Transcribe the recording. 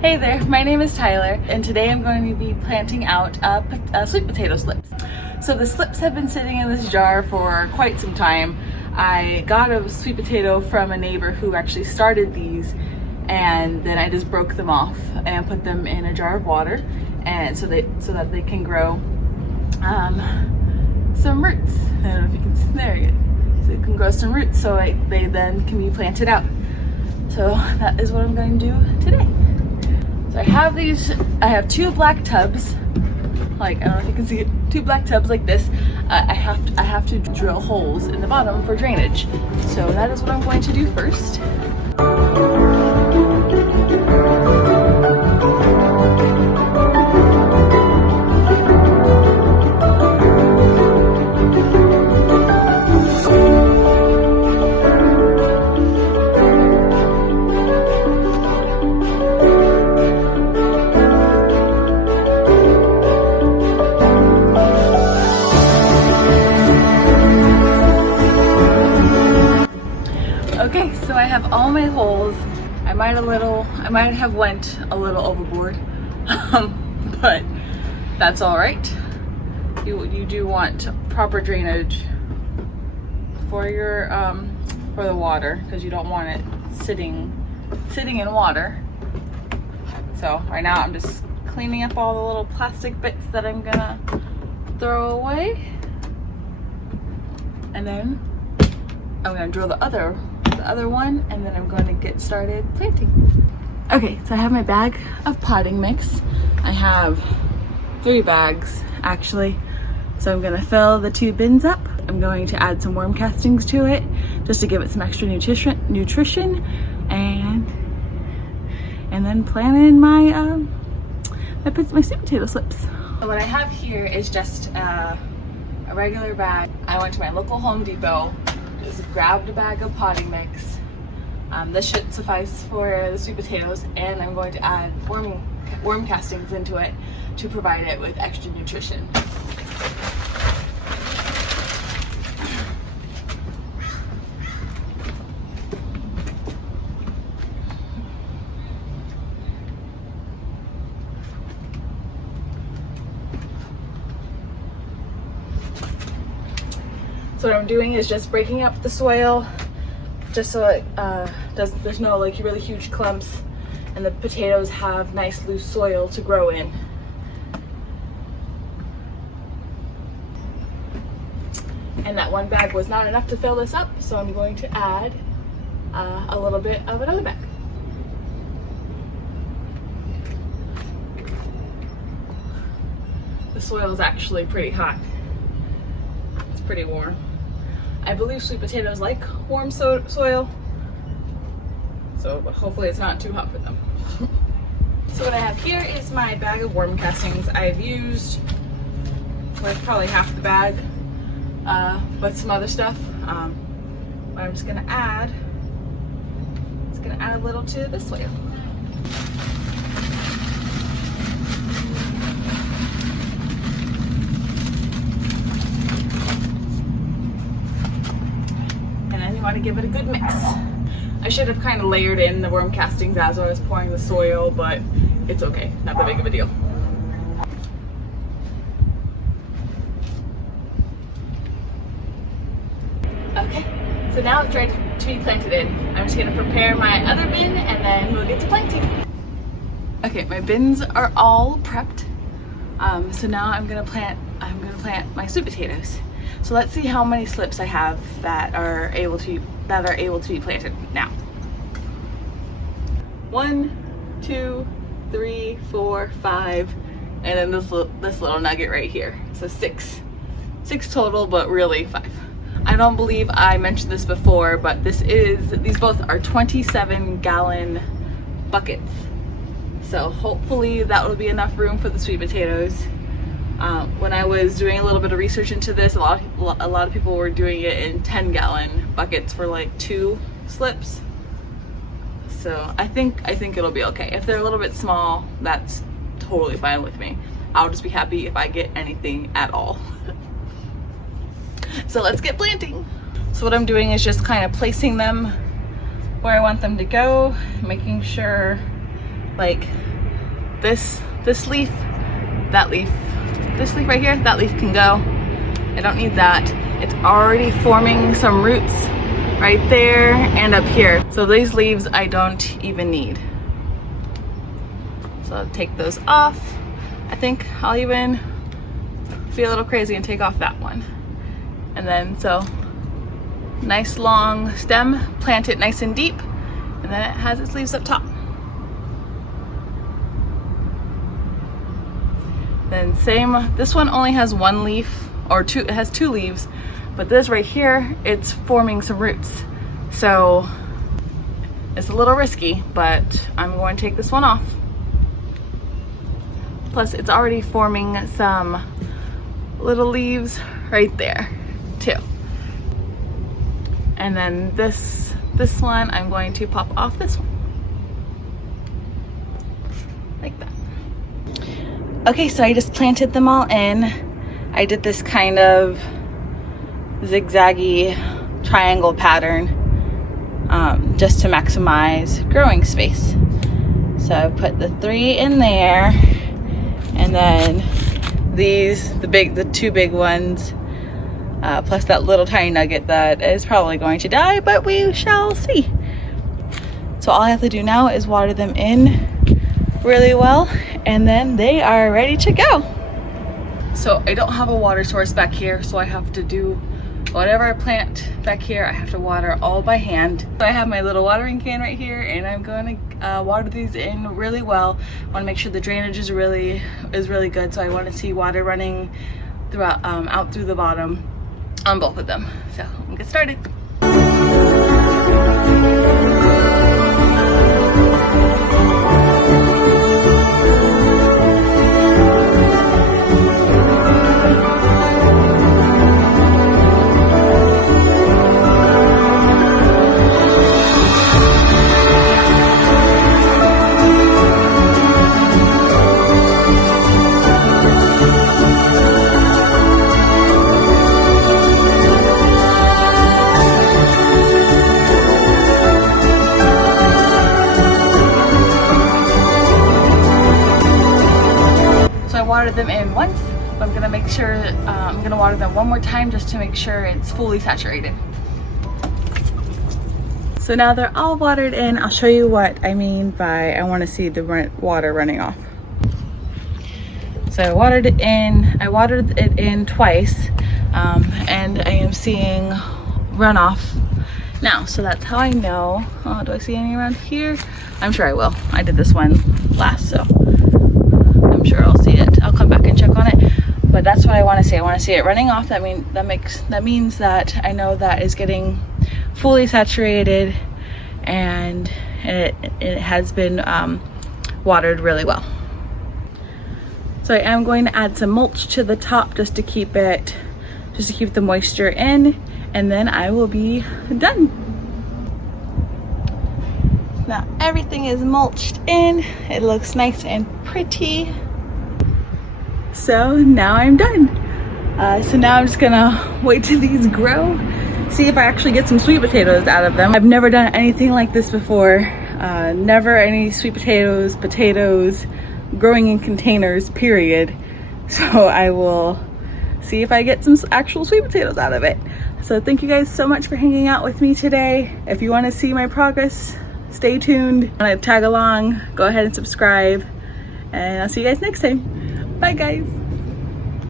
Hey there, my name is Tyler, and today I'm going to be planting out sweet potato slips. So the slips have been sitting in this jar for quite some time. I got a sweet potato from a neighbor who actually started these, and then I just broke them off and put them in a jar of water, and so that they can grow some roots. I don't know if you can see there yet. So it can grow some roots, so they then can be planted out. So that is what I'm going to do today. So I have two black tubs, like, I don't know if you can see it, two black tubs like this. I have to drill holes in the bottom for drainage. So that is what I'm going to do first. Okay, so I have all my holes. I might have went a little overboard, but that's all right. You do want proper drainage for your for the water, because you don't want it sitting in water. So right now I'm just cleaning up all the little plastic bits that I'm gonna throw away, and then I'm gonna drill the other one, and then I'm going to get started planting. Okay, so I have my bag of potting mix. I have 3 bags actually. So I'm gonna fill the 2 bins up. I'm going to add some worm castings to it just to give it some extra nutrition, and then plant in my my sweet potato slips. So what I have here is just a regular bag. I went to my local Home Depot, just grabbed a bag of potting mix. This should suffice for the sweet potatoes, and I'm going to add worm castings into it to provide it with extra nutrition. So what I'm doing is just breaking up the soil, just so it there's no like really huge clumps, and the potatoes have nice loose soil to grow in. And that one bag was not enough to fill this up, so I'm going to add a little bit of another bag. The soil is actually pretty hot. It's pretty warm. I believe sweet potatoes like warm soil, so hopefully it's not too hot for them. So what I have here is my bag of worm castings. I've used like probably half the bag with some other stuff. But I'm just gonna add a little to the soil. Want to give it a good mix. I should have kind of layered in the worm castings as I was pouring the soil, but it's okay, not that big of a deal. Okay, so now it's ready to be planted in. I'm just going to prepare my other bin, and then we'll get to planting. Okay, my bins are all prepped. So now I'm gonna plant my sweet potatoes. So let's see how many slips I have that are able to be planted now. 1, 2, 3, 4, 5, and then this little nugget right here. So 6 total, but really 5. I don't believe I mentioned this before, but these both are 27-gallon buckets. So hopefully that will be enough room for the sweet potatoes. When I was doing a little bit of research into this, a lot of people were doing it in 10-gallon buckets for like 2 slips. So I think it'll be okay. If they're a little bit small, that's totally fine with me. I'll just be happy if I get anything at all. So let's get planting. So what I'm doing is just kind of placing them where I want them to go, making sure like this leaf, that leaf, this leaf right here, that leaf can go. I don't need that. It's already forming some roots right there and up here. So these leaves I don't even need. So I'll take those off. I think I'll even be a little crazy and take off that one. And then, so nice long stem, plant it nice and deep, and then it has its leaves up top. Then same, this one only has one leaf, or two, it has two leaves, but this right here, it's forming some roots. So it's a little risky, but I'm going to take this one off. Plus it's already forming some little leaves right there too. And then this one, I'm going to pop off this one. Like that. Okay, so I just planted them all in. I did this kind of zigzaggy triangle pattern just to maximize growing space. So I put the 3 in there, and then these, the two big ones, plus that little tiny nugget that is probably going to die, but we shall see. So all I have to do now is water them in really well, and then they are ready to go. So I don't have a water source back here, so I have to do whatever I plant back here, I have to water all by hand. So I have my little watering can right here, and I'm going to water these in really well. I want to make sure the drainage is really good, so I want to see water running throughout out through the bottom on both of them. So we'll get started. Watered them in once, but I'm gonna make sure I'm gonna water them one more time just to make sure it's fully saturated. So now they're all watered in. I'll show you what I mean by I want to see the water running off. So I watered it in twice, and I am seeing runoff now. So that's how I know. Oh, do I see any around here? I'm sure I will. I did this one last, so I'm sure I'll see it. I'll come back and check on it, but that's what I want to see. I want to see it running off. That means that I know that is getting fully saturated, and it has been watered really well. So I am going to add some mulch to the top just to keep the moisture in, and then I will be done. Now everything is mulched in. It looks nice and pretty. So now I'm done. So now I'm just gonna wait till these grow, see if I actually get some sweet potatoes out of them. I've never done anything like this before. Never any sweet potatoes growing in containers, period. So I will see if I get some actual sweet potatoes out of it. So thank you guys so much for hanging out with me today. If you want to see my progress, stay tuned. Want to tag along, go ahead and subscribe, and I'll see you guys next time. Bye guys.